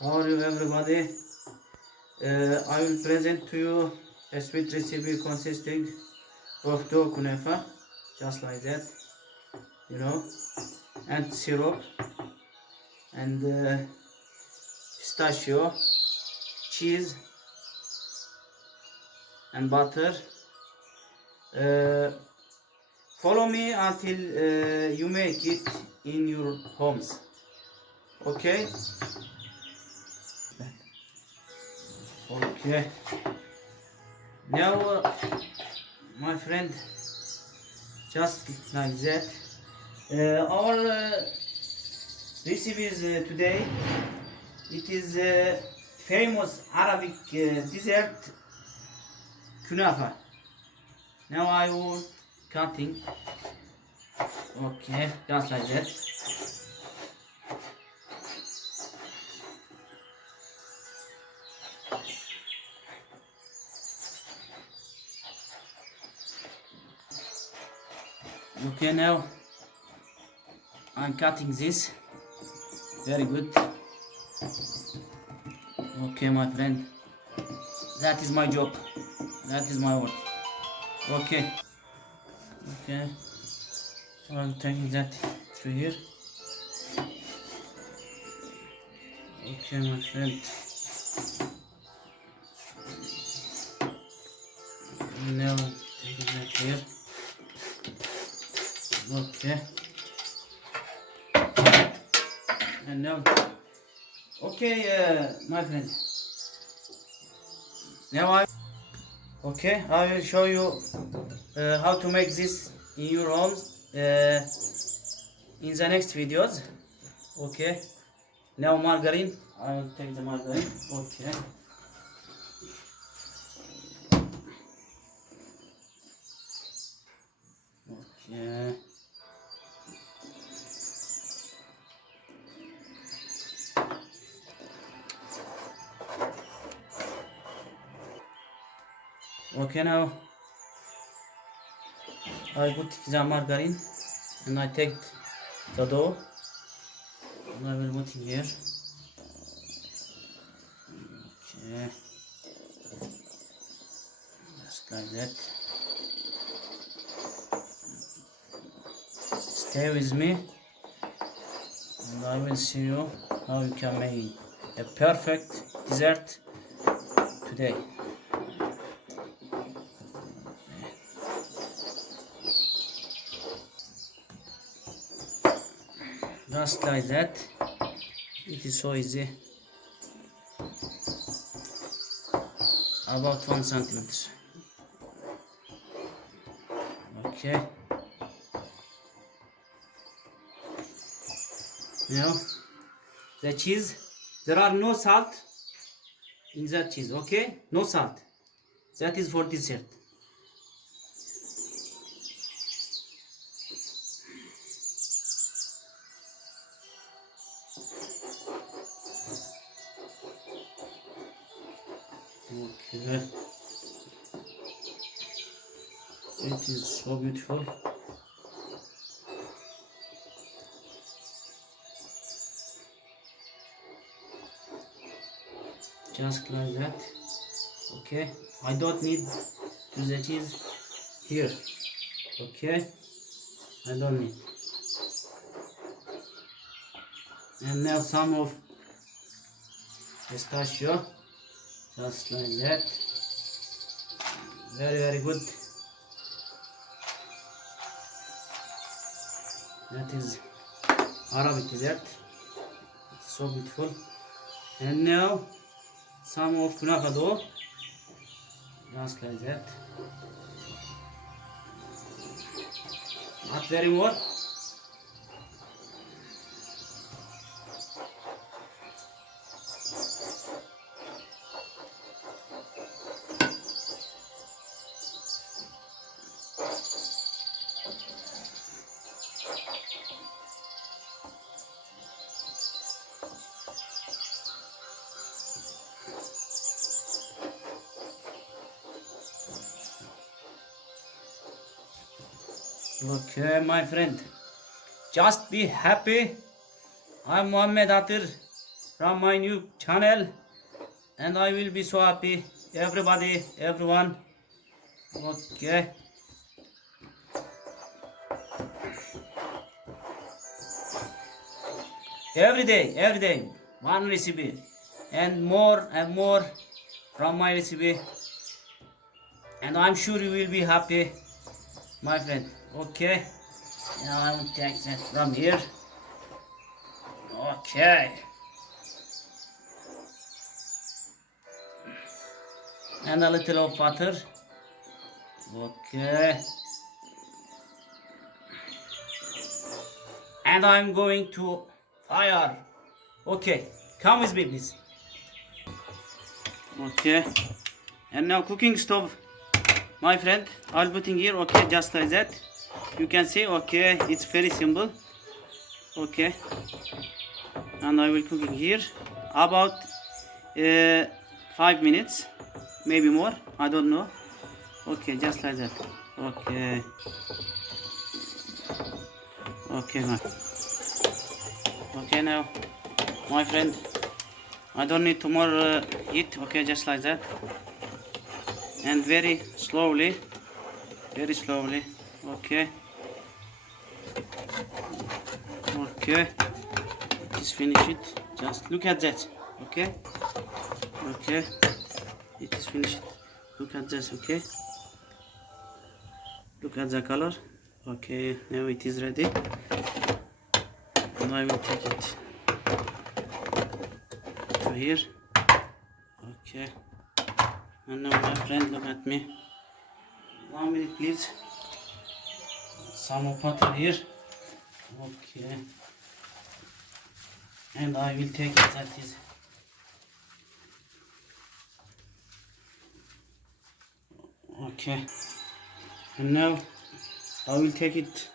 How are you, everybody? I will present to you a sweet recipe consisting of dough Konafa, just like that, and syrup, and pistachio, cheese, and butter. Follow me until you make it in your homes. Okay? Okay. Now, my friend, just like that, our recipes today, it is famous Arabic dessert Konafa. Now I will cutting. Okay, just like that. Okay, now I'm cutting this. Very good. Okay, my friend, that is my job. That is my work. Okay. Okay. I'm taking that to here. Okay, my friend. Now taking that here. Okay. And now, okay, my friend. Now I will show you how to make this in your homes in the next videos. Okay. Now margarine. I will take the margarine. Okay. Okay. Okay, now I put the margarine and I take the dough and I will put in here. Okay, just like that. Stay with me and I will see you how you can make a perfect dessert today. Just like that. It is so easy. About 1 centimeter. Okay. Now the cheese. There are no salt in that cheese. Okay, no salt. That is for dessert. Okay. It is so beautiful. Just like that. Okay. I don't need to the cheese here. Okay. I don't need. And now some of pistachio. Just like that. Very, very good. That is Arabic dessert. It's so beautiful. And now some of Konafa dough. Just like that. Not very more. Okay, my friend. Just be happy. I'm Mohammed Atir from my new channel, and I will be so happy. Everybody, everyone. Okay. Every day, one recipe, and more from my recipe, and I'm sure you will be happy, my friend. Okay. Now I will take that from here. Okay. And a little of butter. Okay. And I'm going to fire. Okay. Come with me, please. Okay. And now cooking stove, my friend. I'll putting here. Okay, just like that. You can see. Okay, it's very simple. Okay. And I will cooking here about 5 minutes, maybe more. I don't know. Okay, just like that. Okay. Okay, now. Okay, now, my friend, I don't need to more heat. Okay, just like that. And very slowly. Okay. Okay. Just finish it. Just look at that. Okay. Okay. It is finished. Look at this. Okay. Look at the color. Okay. Now it is ready. And I will take it to here. Okay. And now my friend, look at me. 1 minute, please. Some of butter here. Okay. And I will take it that is. Okay. And now I will take it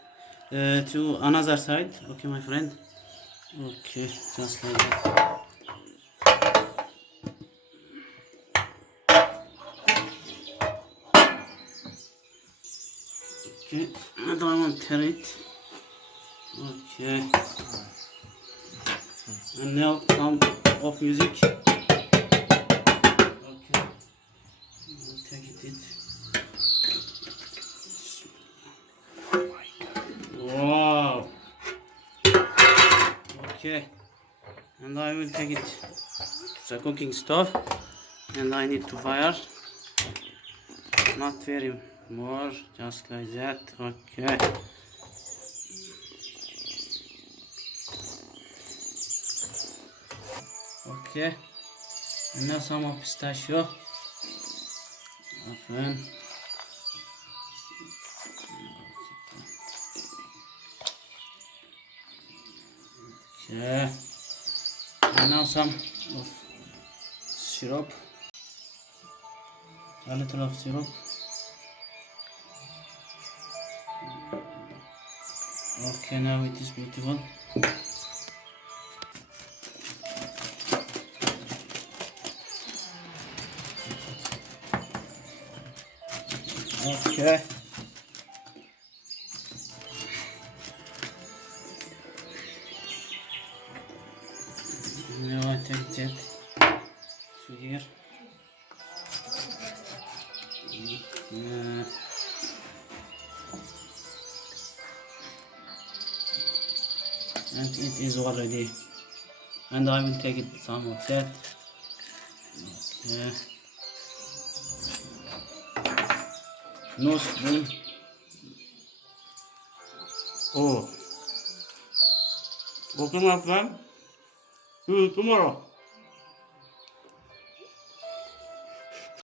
to another side. Okay, my friend. Okay, just like that. Okay, and I want to turn it. Okay. And now some of music. Okay. I'll take it. Wow. Okay. And I will take it to the cooking stove. And I need to fire. Not very more, just like that. Okay. Okay. And now some of pistachio. Okay. Okay. And now some of syrup. A little of syrup. Okay, now it is beautiful. Okay. Now I take that to here. And it is already. And I will take it some of that. Okay. No spoon. Oh. Okay, my friend. See you tomorrow.